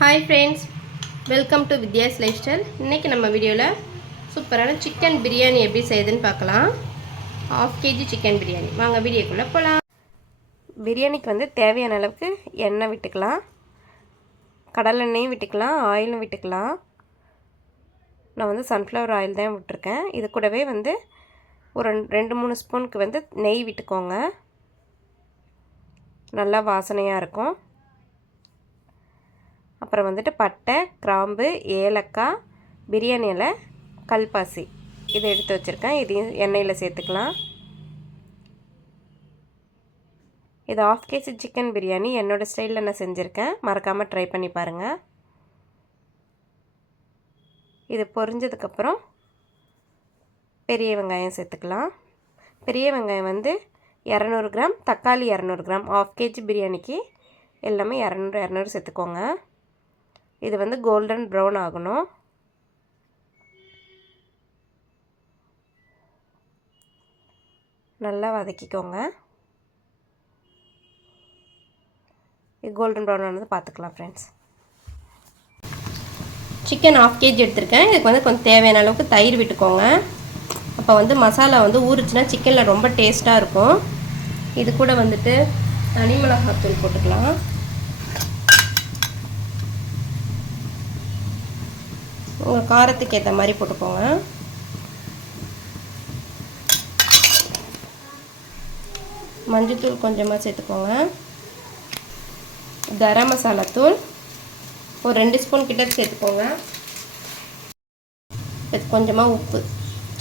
Hi friends welcome to Vidya's life style இன்றைக்கி நம்ம வீடியோவில் சூப்பரான சிக்கன் பிரியாணி எப்படி செய்யுதுன்னு பார்க்கலாம். Half KG chicken biryani. வாங்க வீடியோக்குள்ளே போகலாம் பிரியாணிக்கு வந்து தேவையான அளவுக்கு எண்ணெய் விட்டுக்கலாம். கடலெண்ணெயும் விட்டுக்கலாம் ஆயிலும் விட்டுக்கலாம். நான் வந்து சன்ஃப்ளவர் ஆயில் தான் விட்டுருக்கேன். இது கூடவே வந்து ஒரு ரெண்டு- ரெண்டு மூணு ஸ்பூனுக்கு வந்து நெய் விட்டுக்கோங்க. நல்லா வாசனையாக இருக்கும். அப்புறம் வந்துட்டு பட்டை கிராம்பு ஏலக்காய் பிரியாணி இலை கல்பாசி. இதை எடுத்து வச்சுருக்கேன். இதையும் எண்ணெயில் சேர்த்துக்கலாம். இது ஆஃப் கேஜி சிக்கன் பிரியாணி. என்னோடய ஸ்டைலில் நான் செஞ்சுருக்கேன். மறக்காமல் ட்ரை பண்ணி பாருங்கள் இது பொரிஞ்சதுக்கப்புறம் பெரிய வெங்காயம் சேர்த்துக்கலாம். பெரிய வெங்காயம் வந்து இரநூறு கிராம் தக்காளி இரநூறு கிராம் ஆஃப் கேஜி பிரியாணிக்கு எல்லாமே இரநூறு இரநூறு சேர்த்துக்கோங்க. இது வந்து கோல்டன் ப்ரௌன் ஆகணும். நல்லா வதக்கிக்கோங்க. இது கோல்டன் ப்ரௌன் ஆனது பார்த்துக்கலாம் ஃப்ரெண்ட்ஸ் சிக்கன் ஆஃப் கேஜி எடுத்திருக்கேன். இதுக்கு வந்து கொஞ்சம் தேவையான அளவுக்கு தயிர் விட்டுக்கோங்க. அப்போ வந்து மசாலா வந்து ஊறுச்சுன்னா சிக்கனில் ரொம்ப டேஸ்ட்டாக இருக்கும். இது கூட வந்துட்டு தனி மிளகாத்தூள் போட்டுக்கலாம். உங்கள் காரத்துக்கு ஏற்ற மாதிரி போட்டுக்கோங்க. மஞ்சத்தூள் கொஞ்சமாக சேர்த்துக்கோங்க. கரம் மசாலா தூள் ஒரு ரெண்டு ஸ்பூன் கிட்ட சேர்த்துக்கோங்க. இது கொஞ்சமாக உப்பு.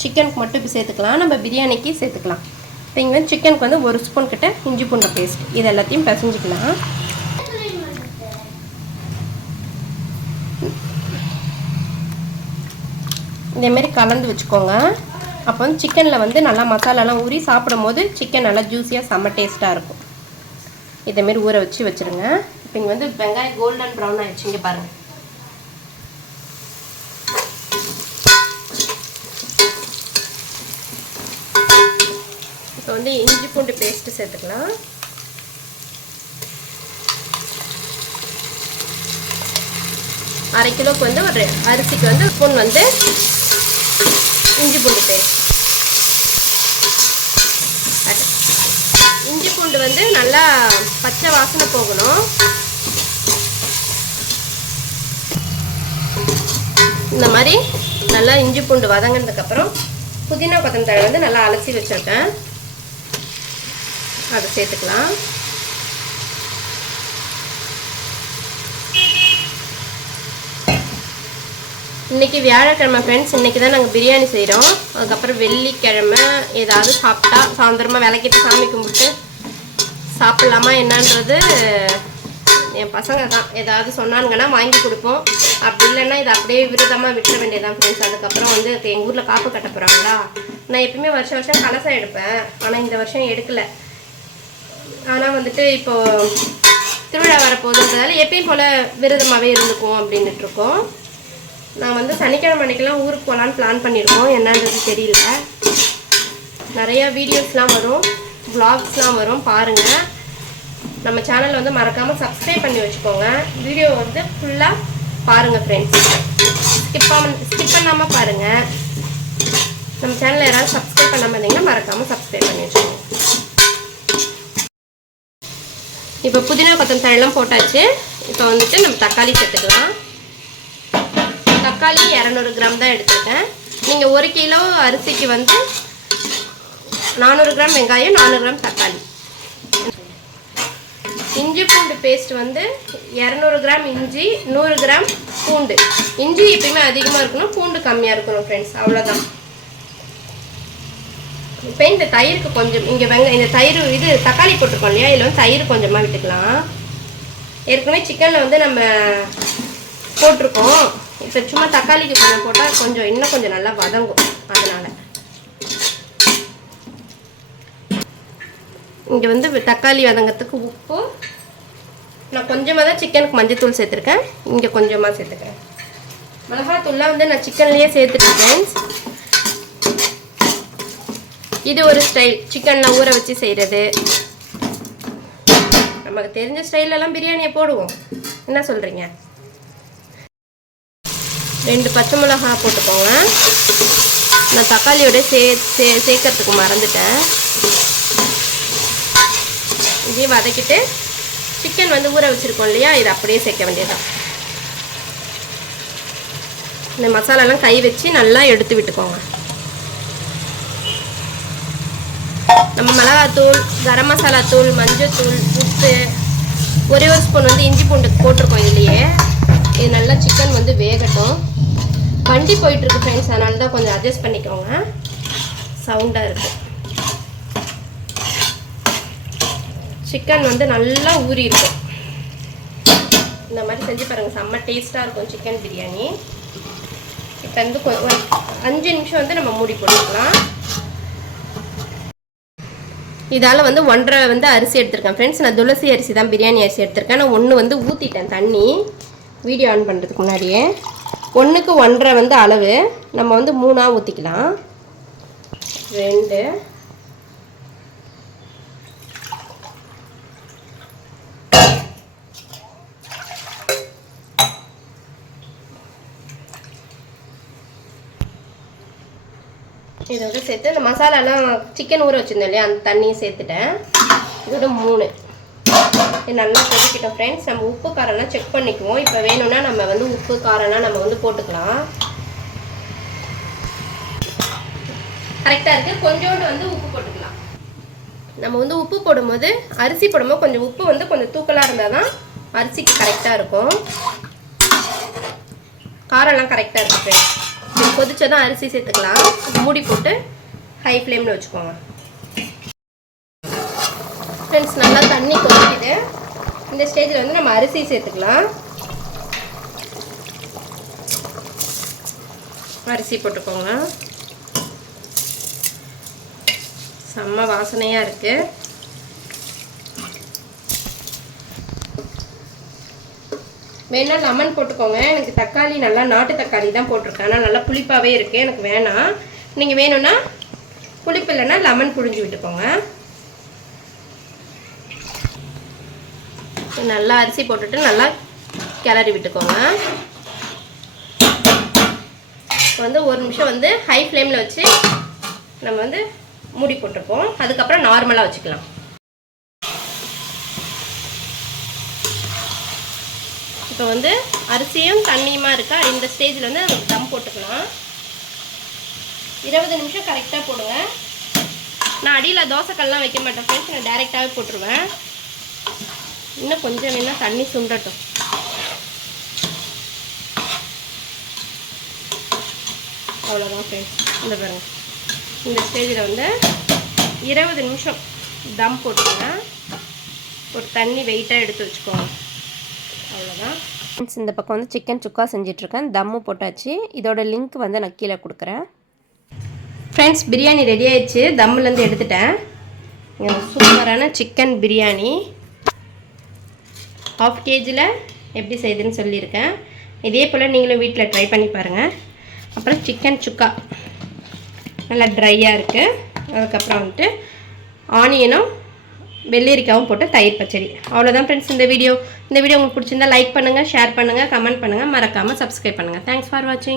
சிக்கனுக்கு மட்டும் இப்போ சேர்த்துக்கலாம். நம்ம பிரியாணிக்கு சேர்த்துக்கலாம். இப்போ இங்கே வந்து சிக்கனுக்கு வந்து ஒரு ஸ்பூன் கிட்ட இஞ்சி பூண்டை பேஸ்ட். இது எல்லாத்தையும் பிசைஞ்சிக்கலாம். இதேமாரி கலந்து வச்சுக்கோங்க. அப்போ வந்து சிக்கனில் வந்து நல்லா மசாலாலாம் ஊறி சாப்பிடும் போது சிக்கன் நல்லா ஜூஸியாக செம்ம டேஸ்ட்டாக இருக்கும். இதேமாரி ஊற வச்சு வச்சுருங்க. இப்போ இங்கே வந்து வெங்காயம் கோல்டன் ப்ரௌன் ஆகிடுச்சிங்க பாருங்கள் இப்போ வந்து இஞ்சி பூண்டு பேஸ்ட்டு சேர்த்துக்கலாம். அரை கிலோக்கு வந்து ஒரு அரிசிக்கு வந்து ஸ்பூன் வந்து இஞ்சி பூண்டு பேஸ்ட். இஞ்சி பூண்டு வந்து நல்லா பச்சை வாசனை போகணும். இந்த மாதிரி நல்லா இஞ்சி பூண்டு வதங்கினதுக்கப்புறம் புதினா கொத்தமல்லி வந்து நல்லா அலசி வச்சுருக்கேன். அதை சேர்த்துக்கலாம். இன்றைக்கி வியாழக்கிழமை ஃப்ரெண்ட்ஸ் இன்றைக்கி தான் நாங்கள் பிரியாணி செய்கிறோம் அதுக்கப்புறம் வெள்ளிக்கிழமை ஏதாவது சாப்பிட்டா சாயந்தரமாக விளக்கிட்டு சாமி கும்பிட்டு சாப்பிட்லாமா என்னன்றது என் பசங்க தான். ஏதாவது சொன்னாங்கன்னா வாங்கி கொடுப்போம். அப்படி இல்லைன்னா இதை அப்படியே விரதமாக விட்டுற வேண்டியதான் ஃப்ரெண்ட்ஸ் அதுக்கப்புறம் வந்து எங்கள் ஊரில் காப்பு கட்ட போகிறாங்களா நான் எப்பயுமே வருஷம் வருஷம் கலசம் எடுப்பேன். ஆனால் இந்த வருஷம் எடுக்கலை. ஆனால் வந்துட்டு இப்போது திருவிழா வரப்போகுதுன்றதால எப்பயும் போல் விரதமாகவே இருந்துக்குவோம் அப்படின்னுட்டு இருக்கோம். நான் வந்து சனிக்கிழமை அன்றைக்கெலாம் ஊருக்கு போகலான்னு பிளான் பண்ணியிருக்கோம். என்னன்றது தெரியல. நிறையா வீடியோஸ்லாம் வரும். வ்ளாக்ஸ்லாம் வரும். பாருங்கள் நம்ம சேனலை வந்து மறக்காமல் சப்ஸ்கிரைப் பண்ணி வச்சுக்கோங்க. வீடியோ வந்து ஃபுல்லாக பாருங்கள் ஃப்ரெண்ட்ஸ் ஸ்கிப் ஸ்கிப் பண்ணாமல் பாருங்கள் நம்ம சேனலில் யாராவது சப்ஸ்கிரைப் பண்ணாமல் இருந்தீங்கன்னா மறக்காமல் சப்ஸ்கிரைப் பண்ணி வச்சுக்கோங்க. இப்போ புதினா கொத்தமல்லி தழையெல்லாம் போட்டாச்சு. இப்போ வந்துட்டு நம்ம தக்காளி சேர்த்துக்கலாம் தக்காளி இரநூறு கிராம் தான் எடுத்துருக்கேன். நீங்கள் ஒரு கிலோ அரிசிக்கு வந்து நானூறு கிராம் வெங்காயம் நானூறு கிராம் தக்காளி. இஞ்சி பூண்டு பேஸ்ட் வந்து இரநூறு கிராம் இஞ்சி நூறு கிராம் பூண்டு. இஞ்சி எப்பயுமே அதிகமாக இருக்கணும் பூண்டு கம்மியாக இருக்கணும் ஃப்ரெண்ட்ஸ் அவ்வளோதான் இப்போ இந்த தயிருக்கு கொஞ்சம் இங்கே வெங்க இந்த தயிர் இது தக்காளி போட்டிருக்கோம் இல்லையா? இதில் வந்து தயிர் கொஞ்சமாக விட்டுக்கலாம். ஏற்கனவே சிக்கனில் வந்து நம்ம போட்டிருக்கோம். இப்போ சும்மா தக்காளிக்கு கொஞ்சம் போட்டால் கொஞ்சம் இன்னும் கொஞ்சம் நல்லா வதங்கும் அதனால். இங்கே வந்து தக்காளி வதங்கிறதுக்கு உப்பு. நான் கொஞ்சமாக தான் சிக்கனுக்கு மஞ்சத்தூள் சேர்த்துருக்கேன். இங்கே கொஞ்சமாக சேர்த்துக்கிறேன். மிளகாத்தூள்லாம் வந்து நான் சிக்கன்லேயே சேர்த்துருக்கேன் இது ஒரு ஸ்டைல் சிக்கனில் ஊற வச்சு செய்கிறது நமக்கு தெரிஞ்ச ஸ்டைலெல்லாம் பிரியாணியை போடுவோம். என்ன சொல்கிறீங்க ரெண்டு பச்சை மிளகா போட்டுக்கோங்க. நான் தக்காளியோட சே சே சேர்க்கறதுக்கு மறந்துட்டேன். இதையும் வதக்கிட்டு சிக்கன் வந்து ஊற வச்சுருக்கோம் இல்லையா? இதை அப்படியே சேர்க்க வேண்டியதுதான். இந்த மசாலாலாம் கை வச்சு நல்லா எடுத்து விட்டுக்கோங்க. நம்ம மிளகாத்தூள் கரம் மசாலா தூள் மஞ்சத்தூள் உப்பு ஒரே ஒரு ஸ்பூன் வந்து இஞ்சி பூண்டு போட்டிருக்கோம் இதுலேயே இது நல்லா சிக்கன் வந்து வேகட்டும் வண்டி போயிட்டுருக்கு ஃப்ரெண்ட்ஸ் அதனால தான் கொஞ்சம் அட்ஜஸ்ட் பண்ணிக்கோங்க. சவுண்டாக இருக்கும் சிக்கன் வந்து நல்லா ஊறி இருக்கும். இந்த மாதிரி செஞ்சு பாருங்கள் செம்ம டேஸ்ட்டாக இருக்கும் சிக்கன் பிரியாணி. இப்போ வந்து கொ- ஒரு அஞ்சு நிமிஷம் வந்து நம்ம மூடி போட்டுக்கலாம். இதால் வந்து ஒன்றரை வந்து அரிசி எடுத்திருக்கேன். ஃப்ரெண்ட்ஸ் நான் துளசி அரிசி தான் பிரியாணி அரிசி எடுத்திருக்கேன். நான் ஒன்று வந்து ஊற்றிட்டேன் தண்ணி. வீடியோ ஆன் பண்ணுறதுக்கு முன்னாடியே. ஒன்றுக்கு ஒன்றரை வந்து அளவு. நம்ம வந்து மூணாக ஊற்றிக்கலாம் ரெண்டு. இதை வந்து சேர்த்து இந்த மசாலாலாம் சிக்கன் ஊற வச்சுருந்தோம் இல்லையா? அந்த தண்ணியை சேர்த்துட்டேன். இதோட மூணு. இது நல்லா கொதிக்கிட்டோம் ஃப்ரெண்ட்ஸ் நம்ம உப்பு காரம்லாம் செக் பண்ணிக்குவோம். இப்போ வேணும்னா நம்ம வந்து உப்பு காரம்லாம் நம்ம வந்து போட்டுக்கலாம். கரெக்டாக இருக்குது கொஞ்சோண்டு வந்து உப்பு போட்டுக்கலாம். நம்ம வந்து உப்பு போடும்போது அரிசி போடும்போது கொஞ்சம் உப்பு வந்து கொஞ்சம் தூக்கலாக இருந்தால் தான் அரிசிக்கு கரெக்டாக இருக்கும். காரம்லாம் கரெக்டாக இருக்குது ஃப்ரெண்ட்ஸ் கொதிச்சதான் அரிசி சேர்த்துக்கலாம். மூடி போட்டு ஹை ஃப்ளேமில் வச்சுக்கோங்க. ஃப்ரெண்ட்ஸ் நல்லா தண்ணி கொதிக்குது. இந்த ஸ்டேஜில் வந்து நம்ம அரிசி சேர்த்துக்கலாம். அரிசி போட்டுக்கோங்க. செம்ம வாசனையாக இருக்குது வேணால் லெமன் போட்டுக்கோங்க. எனக்கு தக்காளி நல்லா நாட்டு தக்காளி தான் போட்டிருக்கேன். ஆனால் நல்லா புளிப்பாகவே இருக்குது எனக்கு வேணாம். நீங்கள் வேணும்னா புளிப்பு இல்லைன்னா லெமன் புழிஞ்சு விட்டுக்கோங்க. நல்லா அரிசி போட்டுட்டு நல்லா கிளறி விட்டுக்கோங்க. இப்போ வந்து ஒரு நிமிஷம் வந்து ஹை ஃப்ளேமில் வச்சு நம்ம வந்து மூடி போட்டிருப்போம் அதுக்கப்புறம் நார்மலாக வச்சுக்கலாம். இப்போ வந்து அரிசியும் தண்ணியுமா இருக்கா? இந்த ஸ்டேஜில் வந்து நம்ம தம் போட்டுக்கலாம். இருபது நிமிஷம் கரெக்டாக போடுங்க. நான் அடியில் தோசைக்கல்லாம் வைக்க மாட்டேன் ஃப்ரெண்ட்ஸ் நான் டேரெக்டாகவே போட்டுருவேன். இன்னும் கொஞ்சம் வேணால் தண்ணி சுண்டட்டும். அவ்வளோதான் ஃப்ரெண்ட்ஸ் இந்த பாருங்க. இந்த ஸ்டேஜில் வந்து இருபது நிமிஷம் தம் போட்டுருங்க ஒரு தண்ணி வெயிட்டாக எடுத்து வச்சுக்கோங்க. அவ்வளோதான் ஃப்ரெண்ட்ஸ் இந்த பக்கம் வந்து சிக்கன் சுக்கா செஞ்சிட்ருக்கேன் தம்மு போட்டாச்சு. இதோட லிங்க் வந்து நான் கீழே கொடுக்குறேன். ஃப்ரெண்ட்ஸ் பிரியாணி ரெடி ஆயிடுச்சு. தம்முலேருந்து எடுத்துட்டேன். சூப்பரான சிக்கன் பிரியாணி. ஹாஃப் கேஜியில் எப்படி செய்யுதுன்னு சொல்லியிருக்கேன். இதே போல் நீங்களும் வீட்டில் ட்ரை பண்ணி பாருங்கள் அப்புறம் சிக்கன் சுக்கா. நல்லா ட்ரையாக இருக்குது அதுக்கப்புறம் வந்துட்டு ஆனியனும் வெள்ளரிக்காவும் போட்டு தயிர் பச்சடி. அவ்வளோதான் ஃப்ரெண்ட்ஸ் இந்த வீடியோ. இந்த வீடியோ உங்களுக்கு பிடிச்சிருந்தா லைக் பண்ணுங்கள் ஷேர் பண்ணுங்கள் கமெண்ட் பண்ணுங்கள் மறக்காமல் சப்ஸ்கிரைப் பண்ணுங்கள் தேங்க்ஸ் ஃபார் வாட்சிங்